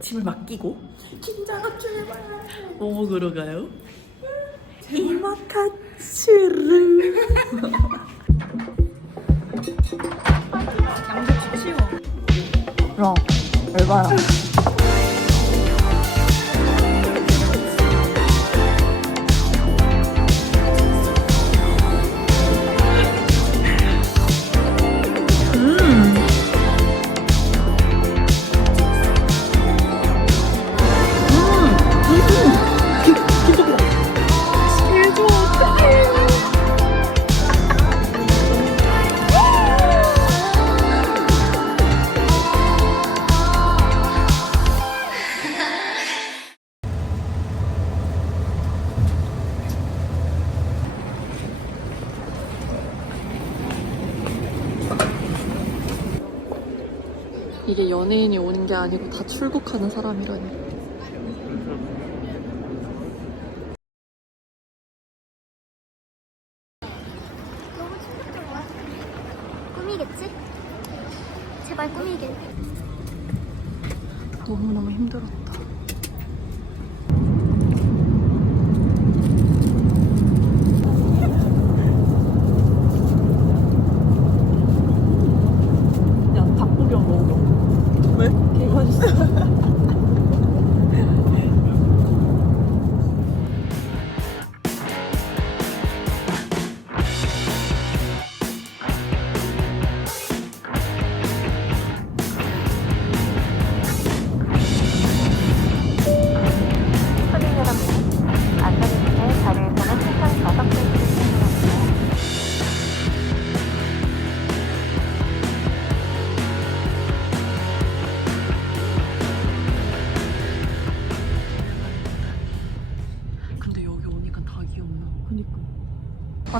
짐을 맡기고 긴장한 출발 뭐 먹으러 가요? 이마카츠르 양배추 치워. 야 얼마야 이게 연예인이 오는 게 아니고 다 출국하는 사람이라니.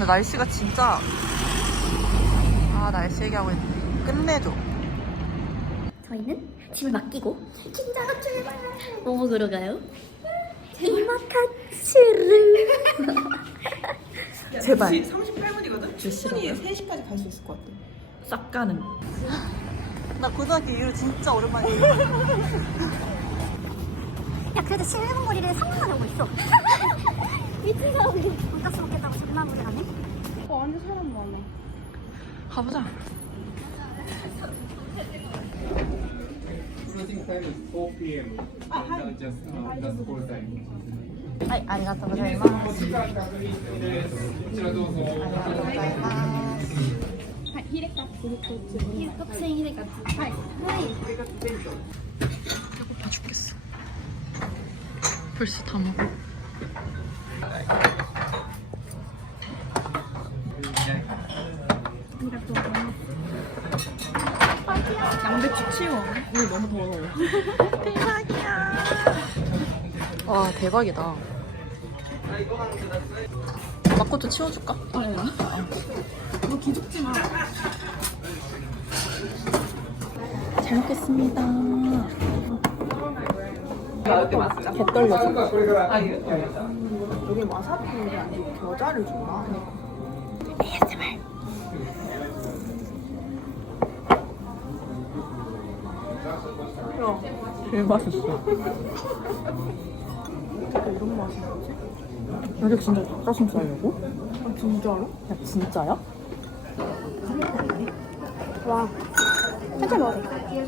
근데 날씨가 진짜. 아, 날씨 얘기하고 있는데. 끝내줘. 저희는 짐을 맡기고 긴장한 출발. 뭐 먹으러 가요? 이마카츠르. 제발 38분이거든? 충분히 3시까지 갈 수 있을 것 같아. 싹 가는 나 고등학교 이후 진짜 오랜만이야. 야 그래도 신일본 거리를 3분 만에 오고 있어. 미친 사람들. 돈가스 먹겠다고 장난을 하네. 어, 안에 사람 많아. 가보자. Closing time is 4 p.m. Uh, just uh, the school time. はい、ありがとうございます。お時間確認です。こちらどうぞ。ありがとうございます。 껍질 히레 같은. 하이. 배고파 죽겠어. 벌써 다 먹어. 치워. 오늘 너무 더러워. 대박이야. 와 대박이다. 막고도 치워줄까? 아니야. 너 기죽지 마. 잘 먹겠습니다 개 떨려서 여기 와사비가 아니고 겨자를 주나? 개 맛있어 이런 맛이 나지? 여기 진짜 닭가슴살이고? 아, 진짜로? 야 진짜야? 와. 천천히 먹어도 돼.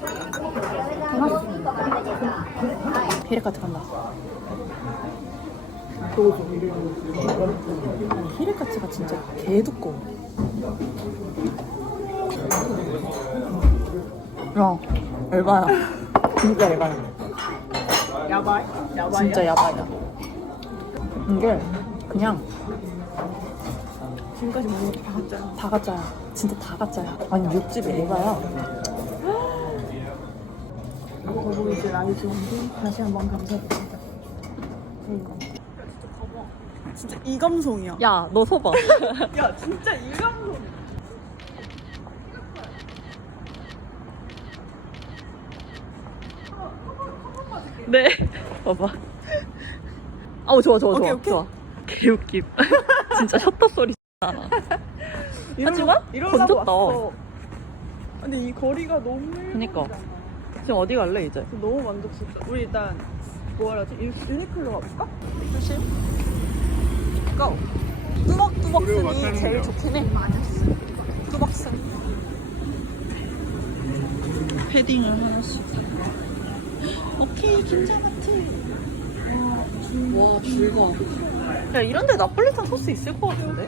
히레카트 간다 히레카츠가 진짜 개 두꺼워 야 에바야 진짜 에바야 야바이? 야바이야? 진짜 야바야 이게 그냥 지금까지 먹은 거다 가짜야. 다 가짜야 진짜 다 가짜야 아니 육즙 에바야 더보이즈 라이즈 원도 다시 한번 감사드립니다. 그러니까. 진짜 이 감성이야. 야, 너 서봐. 야, 진짜 이 감성. 네. 봐봐. 아우 좋아 좋아 좋아 오케이, 오케이. 좋아. 개웃김. 진짜 셔터 소리 나나. 하지만 이러려고 건졌다. 왔어. 근데 이 거리가 너무 그니까 지금 어디 갈래 이제? 너무 만족스럽다. 우리 일단 뭐 하라지? 유- 유니클로 가볼까? 조심. 고. 뚜벅뚜벅슨이 제일 좋긴 해. 뚜벅슨. 패딩을 하나씩. 오케이, 김자 같은. 와, 줄가. 야, 이런데 나폴리탄 소스 있을 것 같은데?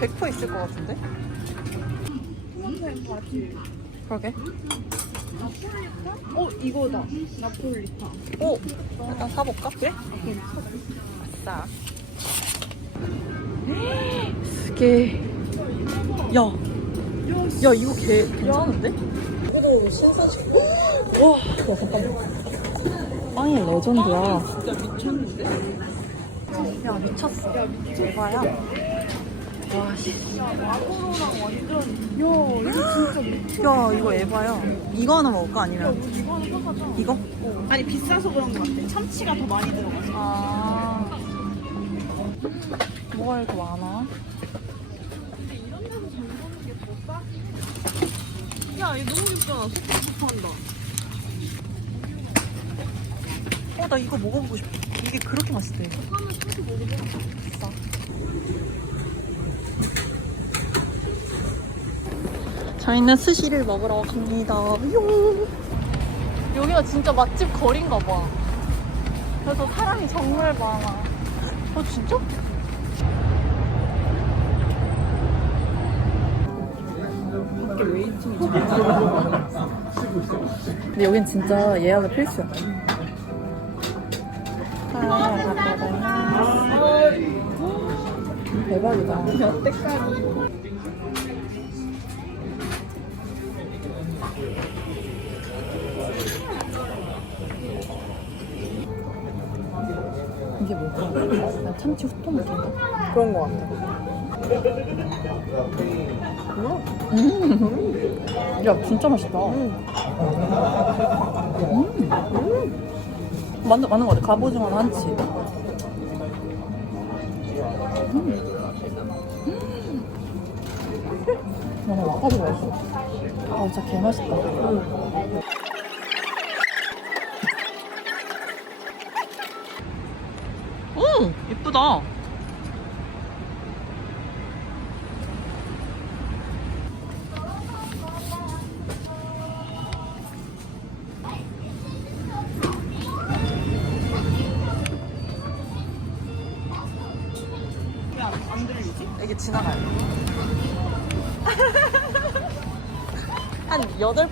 100% 있을 것 같은데? 그러게. 어 이거다. 나폴리탄. 오! 일단 사볼까? 그래? 아싸. 스게. 야. 야, 이거 개, 괜찮은데? 이거 신사지. 와, 와, 잠깐만. 빵이 레전드야. 진짜 미쳤는데? 야, 미쳤어. 대박이야. 와, 씨. 마고로랑 완전. 야 이거 진짜 미쳤. 야, 이거 에바야. 이거 하나 먹을까? 아니면 이거 하나 사가자. 이거? 아니 비싸서 그런 것 같아. 참치가 더 많이 들어가서. 아. 뭐가 이렇게 많아? 야 이거 너무 예쁘잖아. 소프트한다. 어, 나 이거 먹어보고 싶어. 이게 그렇게 맛있대. 비싸. 저희는 스시를 먹으러 갑니다. 용. 여기가 진짜 맛집 거리인가 봐. 그래서 사람이 정말 많아. 어, 진짜? 근데 여긴 진짜 예약이 필수야. 대박이다. 몇 대까지. 이게 뭘까? 그냥 참치 후토 느낌인가? 그런 것 같아. 음. 야, 진짜 맛있다. 음. 맞는, 맞는 거 같아. 갑오징어는 한치. 음. 와, 나 와사비 맛있어. 아, 진짜 개맛있다. 음, 예쁘다.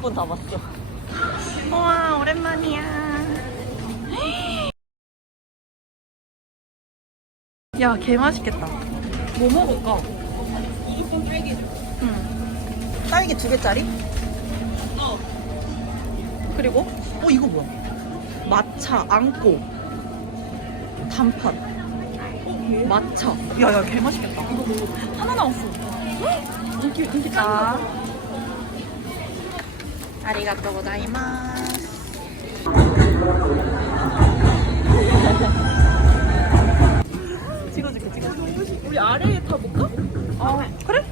8분 다 봤어. 우와, 오랜만이야. 야, 개 맛있겠다. 뭐 먹을까? 무조건 딸기. 응. 딸기 두 개짜리? 어. 그리고, 어, 이거 뭐야? 마차, 앙꼬, 단팥. 마차. 야, 야, 개 맛있겠다. 이거 먹어. 하나 나왔어. 인기, 인기 짱. 고자이마스. 찍어줄게, 찍어줄게. 우리 아래에 타볼까? 아, 그래?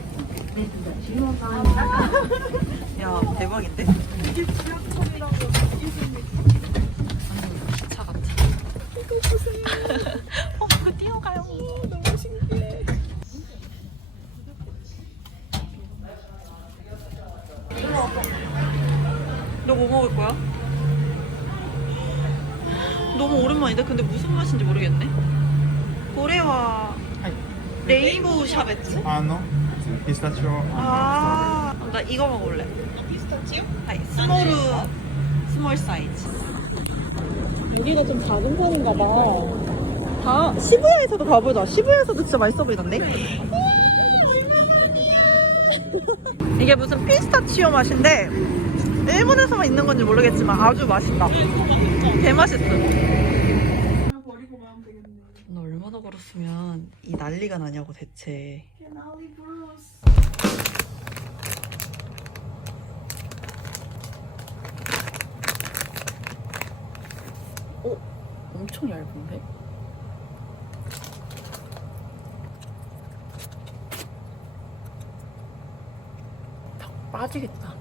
야, 대박인데? 이게 지하철이랑 이게 좀차 no, pistachio. 아, 나 이거 먹을래. 피스타치오? 아니, 스몰, 스몰 사이즈. 여기가 좀 작은 편인가 봐. 다 시부야에서도 가보자. 시부야에서도 진짜 맛있어 보이던데? 이게 무슨 피스타치오 맛인데 일본에서만 있는 건지 모르겠지만 아주 맛있다. 개 맛있어. 얼마나 걸었으면 이 난리가 나냐고 대체. 오, 엄청 얇은데? 턱 빠지겠다.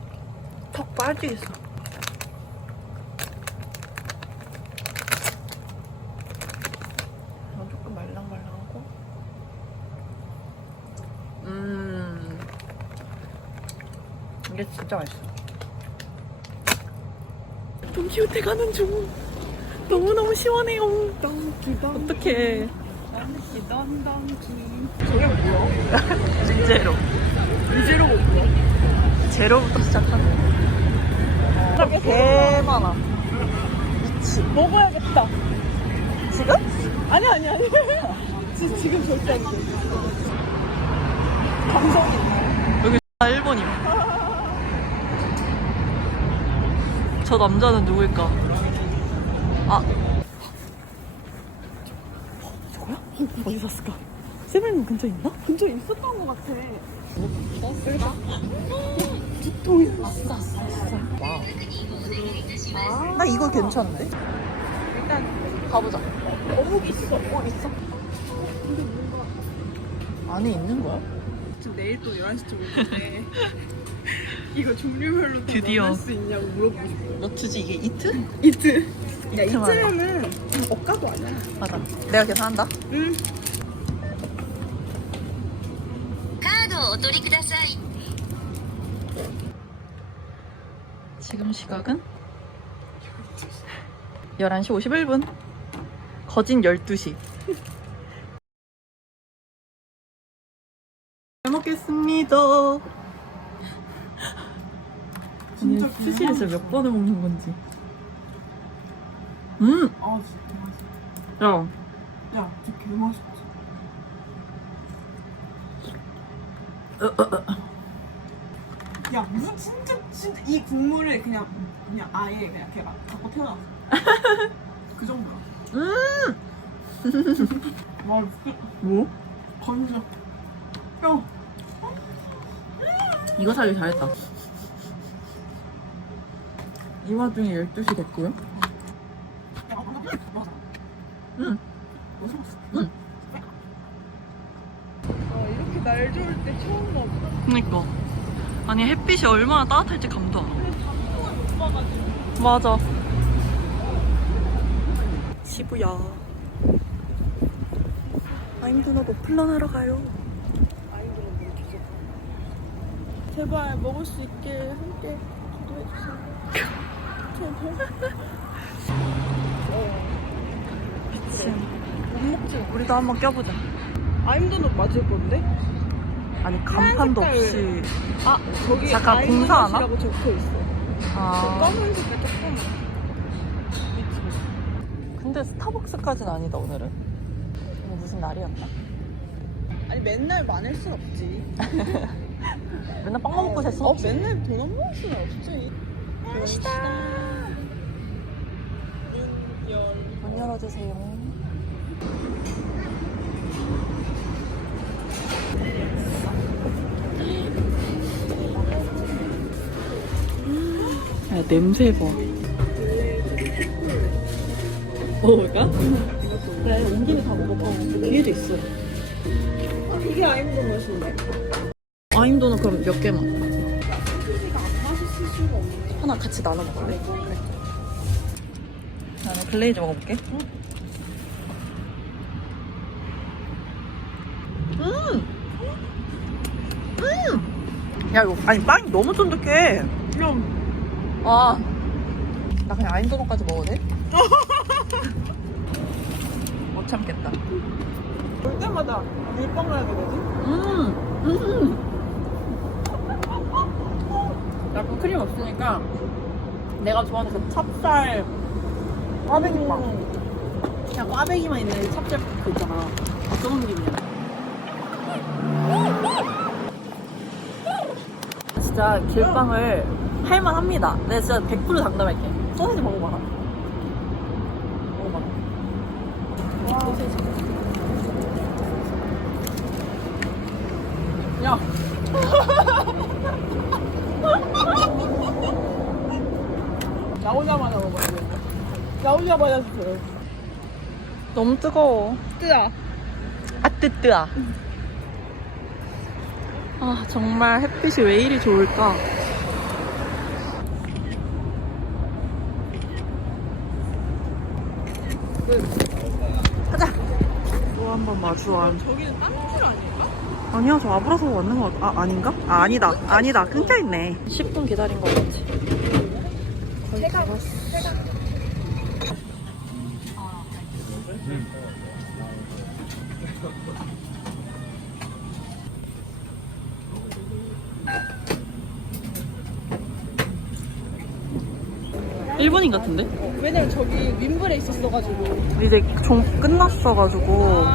턱 빠지겠어. 진짜 맛있어. 동키호테 가는 중. 너무너무 시원해요. 어떡해. 제로. 제로가 뭐야? 제로부터 시작하네. 사람이 개 많아. 먹어야겠다. 지금? 아니, 아니, 아니. 지, 지금 절대 안 돼. 감성이 있나요? 여기 일본이요. 저 남자는 누구일까? 아, 어디 샀을까? 세븐님 근처에 있나? 근처에 있었던 것 같아. 나 이거 괜찮은데? 일단 가보자. 어묵 있어. 어, 있어. 안에 있는 거야? 지금 내일 또 11시쯤 오는데. 이거 종류별로 다 드디어. 먹을 수 있냐고 물어보고 싶어. 너트지 이게 이트? 이트. 야, 이트 말이야. 이트면은 억가도 아니야. 맞아. 내가 계산한다. 응. カードをお取りください 지금 시각은 11시 51분. 거진 12시. 잘 먹겠습니다. 진짜 오늘 스시를 몇 번을 먹는 건지. 음! 아, 진짜 맛있어. 야, 야, 진짜 개 맛있지. 야, 무 진짜 진짜 이 국물을 그냥 그냥 아예 그냥 걔가 갖고 태어났어. 그 정도야. 음! 와, 그 뭐? 건져. 야, 이거 사기 잘했다. 이 와중에 12시 됐고요. 응. 응. 아, 이렇게 날 좋을 때 처음 먹어. 그니까. 아니, 햇빛이 얼마나 따뜻할지 감도 안 와. 맞아. 시부야. 아임도 너 플런 하러 가요. 제발 먹을 수 있게 함께 기도해주세요. 못 먹지. 우리도 한번 껴보자. 아임도넛 맞을 건데? 아니, 간판도 색깔. 없이. 아 저기 잠깐 공사하나? 아임도넛이라고 적혀 있어. 저 아. 검은색깔 조금. 근데 스타벅스까지는 아니다, 오늘은. 오늘 무슨 날이었나? 아니 맨날 많을 순 없지. 맨날 빵만 먹고 살순어 없지. 맨날 돈안 먹을 수는 없지. 맛있다. 문 열어주세요. 야, 냄새 봐. 먹어볼까? 그래 온 김에 다 먹어봐. 뒤에도 있어. 이게 아임도넛인데. 아임도는 그럼 몇 개만? 하나 같이 나눠 먹을래? 나는 글레이즈 먹어볼게. 음! 음! 야, 이거, 아니, 빵이 너무 쫀득해. 그럼 아. 나 그냥 아임도넛까지 먹어도 돼? 못 참겠다. 볼 때마다 물방울 하게 되지. 음! 음! 약간 크림 없으니까 내가 좋아하는 그 찹쌀 꽈배기빵. 그냥 꽈배기만 있는 찹쌀 그 있잖아. 그런 느낌이야. 진짜 길빵을 할만합니다. 내가 진짜 100% 장담할게. 소세지 먹어봐라. 먹어봐라. 소세지. 야. 나오자마자 먹어야 돼. 나오자마자 줬어요. 너무 뜨거워. 뜨아. 아 뜨뜨아. 아 정말 햇빛이 왜 이리 좋을까? 가자. 또 한 번 마주한 저기는 딴길 아닐까? 아니야, 저 아브라서 왔는 거 같아. 아, 아닌가? 아, 아니다. 아니다. 끊겨있네. 10분 기다린 거 같지. 거의 다 왔어. 일본인 같은데? 왜냐면 저기 윈블에 있었어가지고. 이제 종 끝났어가지고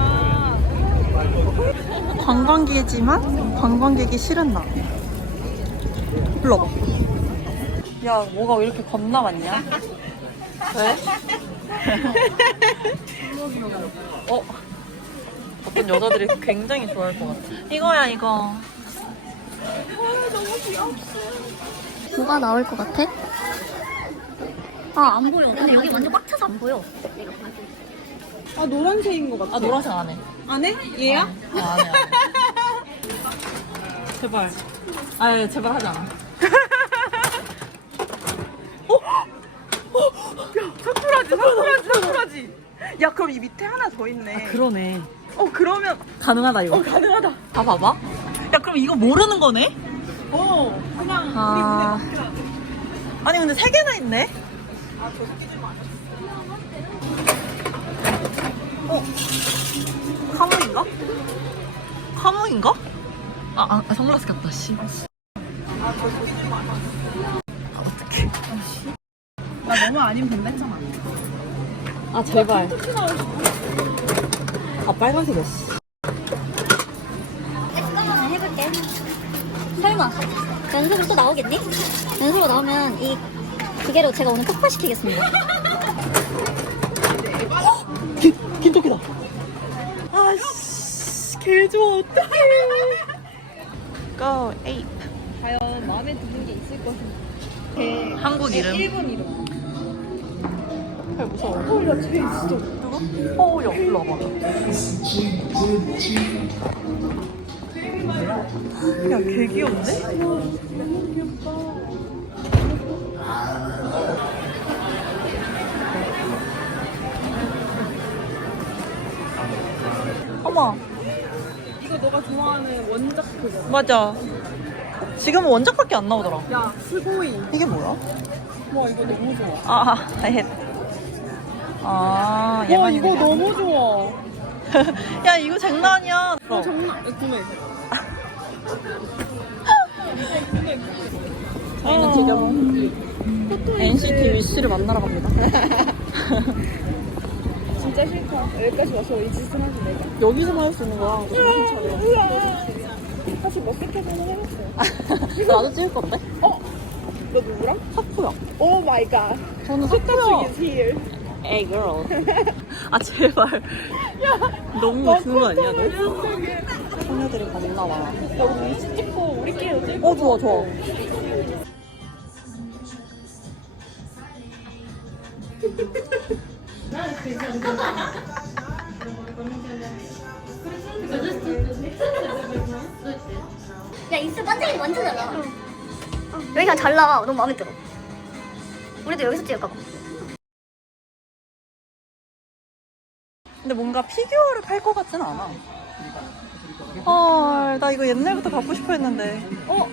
관광객이지만 관광객이 싫은 나. 불러봐. 야, 뭐가 왜 이렇게 겁나 많냐? 왜? 어? 어떤 여자들이 굉장히 좋아할 것 같아. 이거야, 이거. 뭐가 나올 것 같아? 아, 안 보여. 근데 여기 완전 꽉 차서 안 보여. 아 노란색인 것 같아. 아, 노란색 안 해. 안 해? 얘야? 아, 안 해, 안 해. 제발. 아, 예, 제발 하지 않아. 어? 어? 야, 사쿠라지, 사쿠라지, 사쿠라지. 야, 그럼 이 밑에 하나 더 있네. 아, 그러네. 어, 그러면. 가능하다, 이거. 어, 가능하다. 다 봐봐. 야, 그럼 이거 모르는 거네? 어. 그냥 아. 아니, 근데 세 개나 있네? 어? 카무인가? 카무인가? 아, 아 선글라스 꼈다, 씨. 아, 어떡해. 나 너무 아니면 된다 했잖아. 아, 제발. 아, 빨간색이야, 씨. 잠깐만 해볼게. 설마 연속으로 또 나오겠니? 연속으로 나오면 이 기계로 제가 오늘 폭파시키겠습니다. 긴, 긴 토끼다. 아씨, 개 좋아, 어떡해. Go, ape. 과연 마음에 드는 게 있을 것인가? 한국 이름. 일본 이름. 개 무서워. 어, 야, 쟤 진짜. 누구? 어, 야, 와봐. 야, 개 귀여운데? 어머, 이거 너가 좋아하는 원작 그거. 맞아. 지금은 원작밖에 안 나오더라. 야, 스고이. 이게 뭐야? 와, 이거 너무 좋아. 아, 헷. 아, 와, 얘만 이거 있네. 너무 좋아. 야, 이거 장난 아니야. 어, 장난, 구매. 저희는 지금 NCT 위시를 만나러 갑니다. 진짜 싫다. 여기까지 와서 이 짓을 하지 내가. 여기서만 할 수 있는 거야. 차례. 사실 머쓱해서는 해봤어. 나도 찍을 건데? 너 누구랑? 사쿠야. 오 마이 갓. 저는 사쿠 사쿠야. 에이, girl. 아, 제발. 너무 멋있는 거 아니야, 너? 소녀들이 겁나 많아. 야, 우리 위치 찍고 우리끼리 찍고. 어, 좋아, 좋아. 반짝이 완전 잘 나와. 여기 그냥 잘 나와. 너무 마음에 들어. 우리도 여기서 찍을까 봐. 근데 뭔가 피규어를 팔 것 같진 않아. 헐, 나 이거 옛날부터 갖고 싶어 했는데. 어?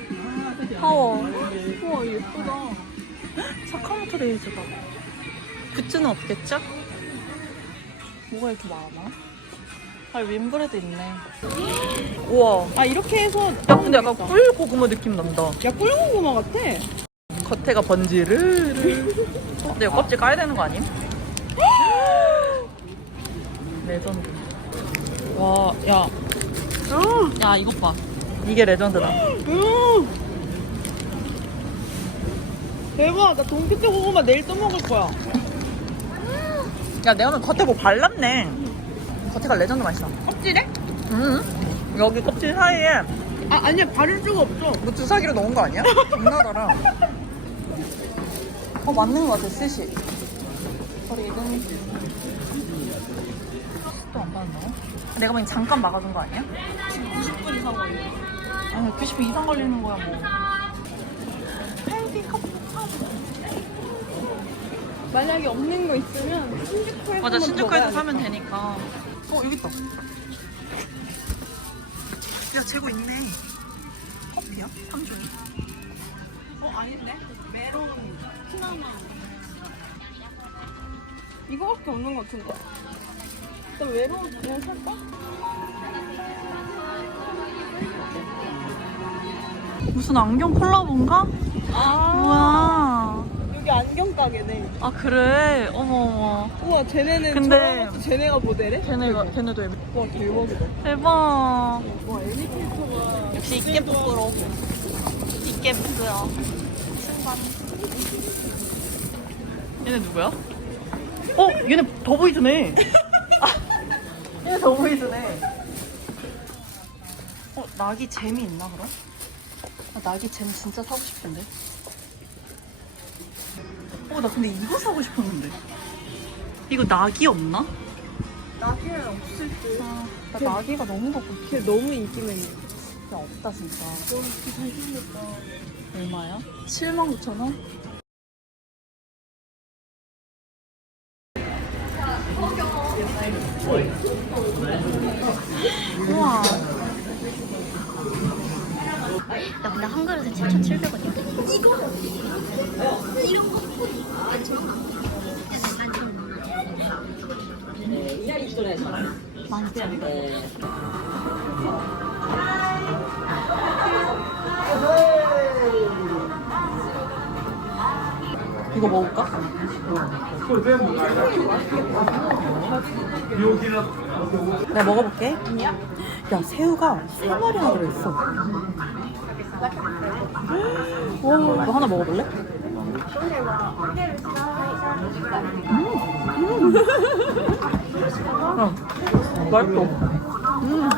파워. 우와, 예쁘다. 사카모토 레이즈다. 굿즈는 없겠죠? 뭐가 이렇게 많아? 아, 윈브레드 있네. 우와. 아, 이렇게 해서. 야, 근데 약간 꿀 고구마 느낌 난다. 야, 꿀고구마 같아. 겉에가 번지르르. 근데 이거 껍질 까야 되는 거 아님? 레전드. 와, 야. 야, 이것 봐. 이게 레전드다. 음. 대박. 나 동피트 고구마 내일 또 먹을 거야. 야, 내가 오늘 겉에 뭐 발랐네. 겉에가 레전드 맛있어. 껍질에? 응. 여기 껍질 사이에 아, 아니야. 바를 수가 없어. 뭐 주사기로 넣은 거 아니야? 존나 달아. 어, 맞는 거 같아, 스시. 버리든. 또안 받았나? 내가 보니 잠깐 막아둔 거 아니야? 90분 이상 걸려. 아니, 90분 이상 걸리는 거야, 뭐. 팬티 커피 만약에 없는 거 있으면 신주쿠에서 맞아, 신주쿠에서 사면 되니까. 어, 여기 있다. 야 재고 있네. 커피야? 상종이? 어 아닌데? 메론 시나몬. 이거밖에 없는 것 같은데. 일단 메론 그냥 살까? 무슨 안경 콜라보인가? 아 뭐야? 여기 안경 가게네. 아 그래? 어머 어머. 우와 쟤네는 근데- 저런 것도 쟤네가 모델해? 걔네가 걔네도 애매- 와 대박이다. 대박. 와 애니메이터가 역시 이게 부끄러. 이게 부끄러. 순간. 얘네 누구야? 어 얘네 더보이즈네. 아, 얘네 더보이즈네. 어 낙이 잼이 있나 그럼? 아, 낙이 잼 진짜 사고 싶은데. 어 나 근데 이거 사고 싶었는데. 이거 낙이 없나? 나중에 없을 때. 아, 나 낙이가 너무 갖고 싶어. 걔 너무 인기맨이야. 진짜 없다 진짜. 너 이렇게 잘생겼다. 얼마야? 79,000원? 우와. 야 근데 한 그릇에 7,700원이야 이거 이런 거 많지? 이거 먹을까? 내가 먹어볼게. 야, 새우가 세 마리나 들어있어. 오, 너 하나 먹어볼래? 음, 음. 맛있어. 음.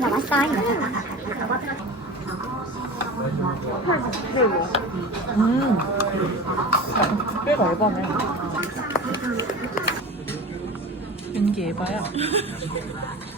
야 맛있다 음. 꽤가 에바네. 연기 에바야.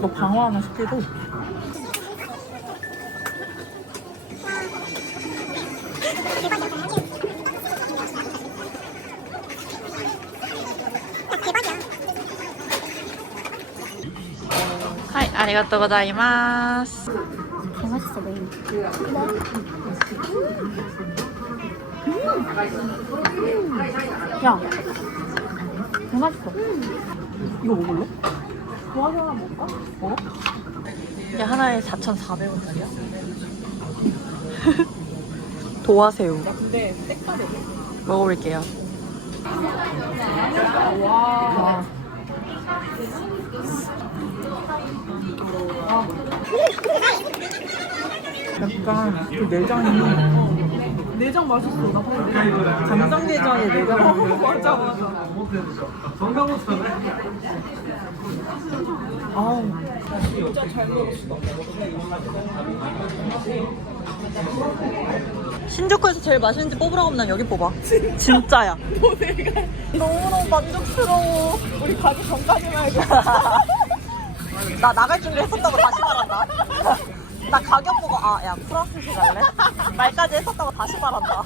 너 방어 하나 시키고. 하이, 아리가또 고자이마스. 개맛있어 메인 야, 개맛있어. 이거 먹을래? 도화지 하나 먹을까? 먹어? 이게 하나에 4,400원짜리야. 도화새우. 근데 색깔이. 먹어볼게요. 와. 약간 그 내장이 내장 맛있어. 나 방금 간장게장에 내장이 맞아 맞아. 아우 진짜 잘 먹었어. 신주쿠에서 제일 맛있는 집 뽑으라고 하면 난 여기 뽑아 진짜 야 너 내가 너무너무 만족스러워 우리 가기 전까지만 해도 나 나갈 준비 했었다고 다시 말한다 나 가격 보고 아 야 프랑스 시 갈래? 말까지 했었다고 다시 말한다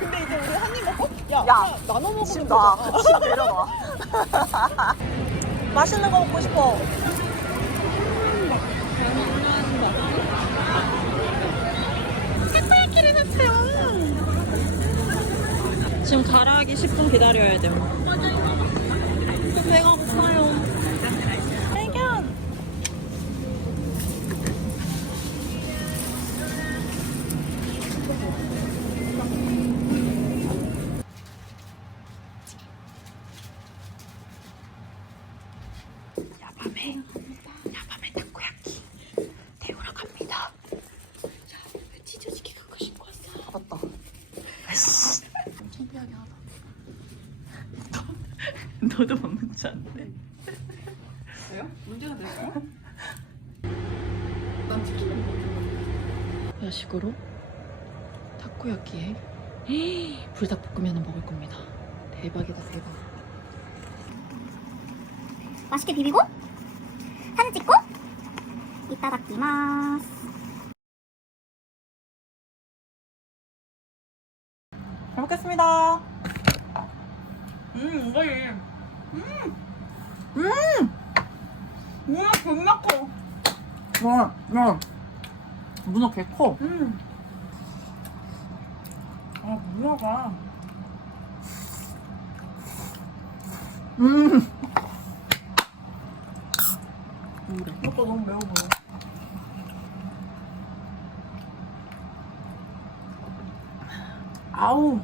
근데 이제 우리 한 입 먹고 야, 야, 나눠 먹으면 집 되잖아. 놔. 집 내려놔. 맛있는 거 먹고 싶어. 타코야키를 샀어요. 지금 가라하기 10분 기다려야 돼요. 배가 먹는 줄 알았네. 왜요? 문제가 될까요? 야식으로 타코야키에 불닭볶음면을 먹을 겁니다. 대박이다 대박. 맛있게 비비고 사진 찍고 이따다키마스 잘 먹겠습니다. 음 이거지. 음. 음. 뭐야 존나 커. 와, 야, 문어 개 커. 음. 아 문어가. 음. 이것도 너무 매워 보여. 아우.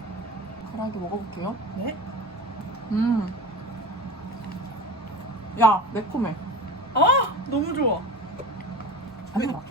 가라도 먹어볼게요. 네? 음. 야, 매콤해. 아 너무 좋아. 안먹